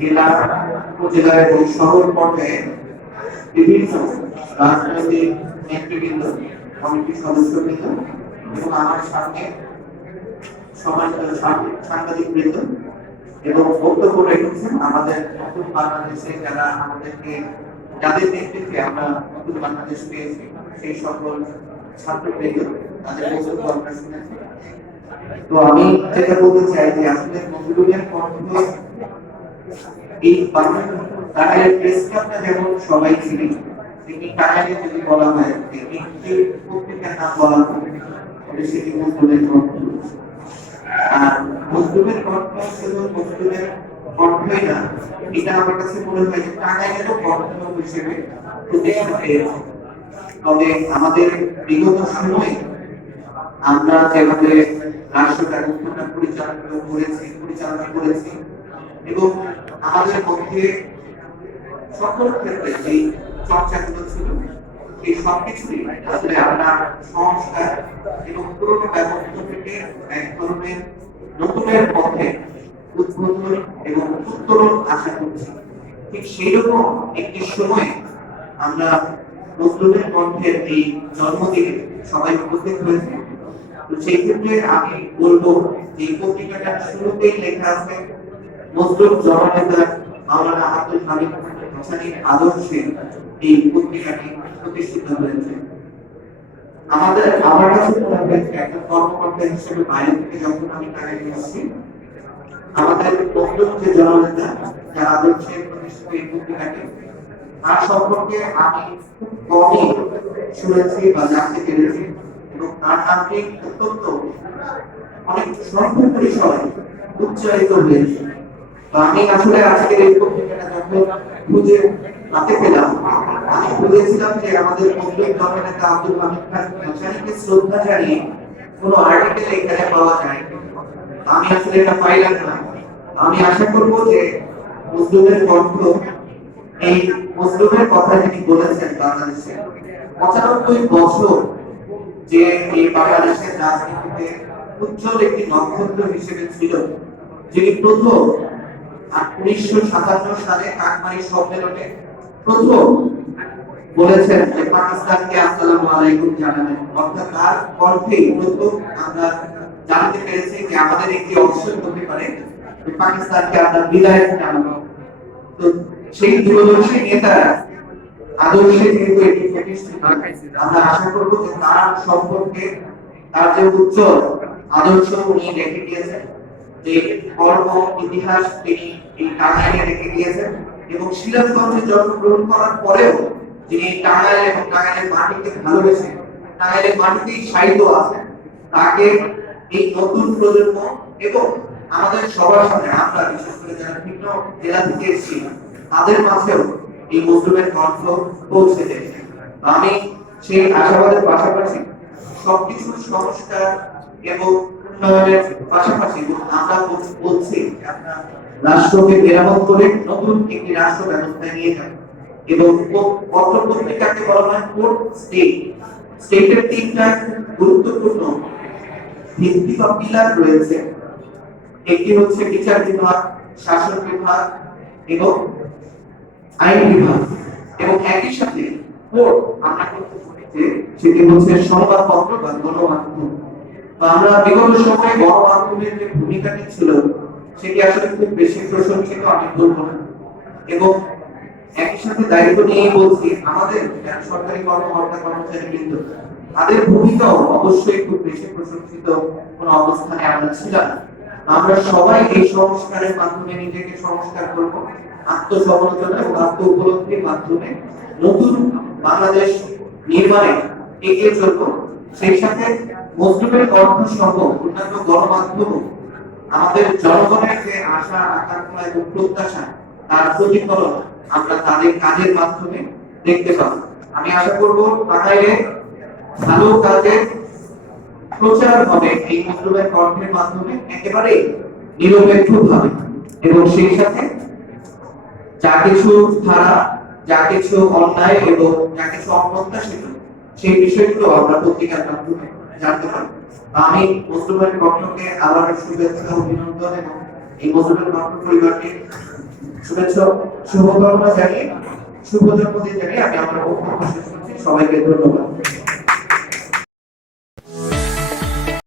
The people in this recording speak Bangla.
জেলা উপজেলা এবং শহর পর্যায়ে বিভিন্ন রাজনৈতিক নেতৃবৃন্দ কমিটির সদস্যবৃন্দ এবং আমার সামনে সমাজ সাংবাদিক বৃন্দ এবং বক্তব্য রেখেছেন আমাদের নতুন বাংলাদেশে যারা আমাদেরকে, যাদের নেতৃত্বে আমরা নতুন বাংলাদেশ পেয়েছি সেই সকল ছাত্রবৃন্দ, তাদের বক্তব্য আমরা শুনেছি। তো আমি যেটা বলতে চাই যে আসলে নজরুলের কণ্ঠ এই বাংলা টাকায় প্রেস ক্লাবটা যেমন সবাই যদি বলা হয় পত্রিকার নাম বলা সেটি নজরুলের কণ্ঠ আর মজদুরের কণ্ঠ শুধু মজদুরের কণ্ঠই না এটা আমার কাছে মনে হয় যে কণ্ঠ হিসেবে প্রতিষ্ঠা তবে আমাদের বিগত সময়ে আমরা যেভাবে রাষ্ট্র ব্যবস্থাটা পরিচালনা করেছি পরিচালনা করেছি এবং আমাদের মধ্যে সকল ক্ষেত্রে যে চর্চাগুলো ছিল এই সবকিছুই আসলে আমরা সংস্কার এবং পুরোনো ব্যবস্থা থেকে এক ধরনের নতুনের পথে উদ্বোধন এবং উত্তরণ আশা করছি। ঠিক সেই রকম একটি সময়ে আমরা নজরুলের কণ্ঠের এই জন্মদিনে সবাই উপস্থিত হয়েছে। তো সেই ক্ষেত্রে আমি বলব যে পত্রিকাটা শুরুতেই লেখা আছে নজরুল জননেতা মাওলানা আব্দুল হামিদ হাসানির আদর্শে এই পত্রিকাটি প্রতিষ্ঠিত হয়েছে। আমাদের আমার কাছে মনে হয়েছে একটা কর্মকর্তা হিসেবে বাইরে থেকে যখন আমি টাকা নিয়েছি আমাদের নতুন যে জননেতা, যারা আদর্শে প্রতিষ্ঠিত এই পত্রিকাটি, তার সম্পর্কে আমি কমই শুনেছি বা জানতে পেরেছি এবং তার নামটি অত্যন্ত অনেক স্বল্প পরিসরে উচ্চারিত হয়েছে। আমি আসলে আজকের এই পত্রিকাটা খুঁজে পেলাম। আমি যে আমাদের আব্দুল হামিদ খান শ্রদ্ধা জানিয়ে আর্টিকেল এখানে পাওয়া যায় আমি আসলে এটা না। আমি আশা করব যে মুসলিমের কণ্ঠ এই মুসলিমের কথা যিনি বলেছেন বাংলাদেশে, পঁচানব্বই বছর যে এই বাংলাদেশের রাজনীতিতে উজ্জ্বল একটি নক্ষত্র হিসেবে ছিল, যিনি প্রথম উনিশশো সাতান্ন সালে কাকমারি সম্মেলনে প্রথম বলেছেন যে, পাকিস্তানকে আসসালামু আলাইকুম জানাবেন। অর্থাৎ তার কণ্ঠে প্রথম আমরা জানতে পেরেছি যে, আমাদের একটি অবসর হতে পারে পাকিস্তানকে আমরা বিদায় জানাব। তো সেই দূরদর্শী নেতারা আদর্শে যেহেতু এটি আমরা আশা করব যে তার সম্পর্কে তার যে উজ্জ্বল আদর্শ উনি রেখে গিয়েছেন যে কর্ম, ইতিহাস তিনি এই টাঙ্গাইলে রেখে গিয়েছেন এবং সিরাজগঞ্জে জন্মগ্রহণ করার পরেও যিনি টাঙ্গাইল এবং টাঙ্গাইলের মাটিকে ভালোবেসে টাঙ্গাইলের মাটিতেই সাহিত্য আছে তাকে এই নতুন প্রজন্ম এবং আমাদের সবার সামনে আমরা, বিশেষ করে যারা বিভিন্ন জেলা থেকে এসেছি, তাদের মাঝেও এই মজলুমের কণ্ঠ পৌঁছে দেবে আমি সেই আশাবাদের পাশাপাশি সবকিছু সংস্কার এবং উন্নয়নের পাশাপাশি আমরা বলছি আমরা রাষ্ট্রকে মেরামত করে নতুন একটি রাষ্ট্র ব্যবস্থায় নিয়ে যাব। এবং প- পত্র পত্রিকাকে বলা হয় কোর্ট স্টেট? স্টেটের তিনটা গুরুত্বপূর্ণ ভিত্তি বা পিলার রয়েছে। একটি হচ্ছে বিচার বিভাগ, শাসন বিভাগ এবং আইন বিভাগ। এবং একই সাথে কোর্ট, আমরা করতে যে সেটি হচ্ছে সংবাদপত্র বা গণমাধ্যম। আমরা বিগত সময়ে গণমাধ্যমের যে ভূমিকাটি ছিল সেটি আসলে খুব বেশি প্রশংসিত আমি বলব না এবং একই সাথে দায়িত্ব নিয়ে বলছি, আমাদের সরকারি কর্মকর্তা, কর্মচারী বৃন্দ, তাদের ভূমিকাও অবশ্যই খুব বেশি প্রশংসিত কোন অবস্থানে আমরা ছিলাম আমরা সবাই এই সংস্কারের মাধ্যমে নিজেকে সংস্কার করব আত্মসমালোচনা এবং আত্ম উপলব্ধির মাধ্যমে নতুন বাংলাদেশ নির্মাণে এগিয়ে চলব। সেই সাথে মজলুমের কণ্ঠ সহ অন্যান্য গণমাধ্যম আমাদের জনগণের যে আশা, আকাঙ্ক্ষা এবং প্রত্যাশা, তার প্রতিফলন আমরা তাদের কাজের মাধ্যমে দেখতে পাবো। আমি আশা করব টাঙ্গাইলে ভালো কাজের প্রচার হবে এই কণ্ঠের মাধ্যমে, একেবারে নিরপেক্ষ ভাবে এবং সেই সাথে যা কিছু ধারা, যা কিছু অন্যায় এবং যা কিছু অপ্রত্যাশিত, সেই বিষয়গুলো আমরা পত্রিকার মাধ্যমে জানতে পারবেন আমি মোস্তফার কণ্ঠকে আবার শুভেচ্ছা, অভিনন্দন এবং এই মোস্তফার মাহমুদ পরিবারকে শুভেচ্ছা, শুভকামনা জানিয়ে, শুভ জন্মদিন জানিয়ে আমি আমার সবাইকে ধন্যবাদ।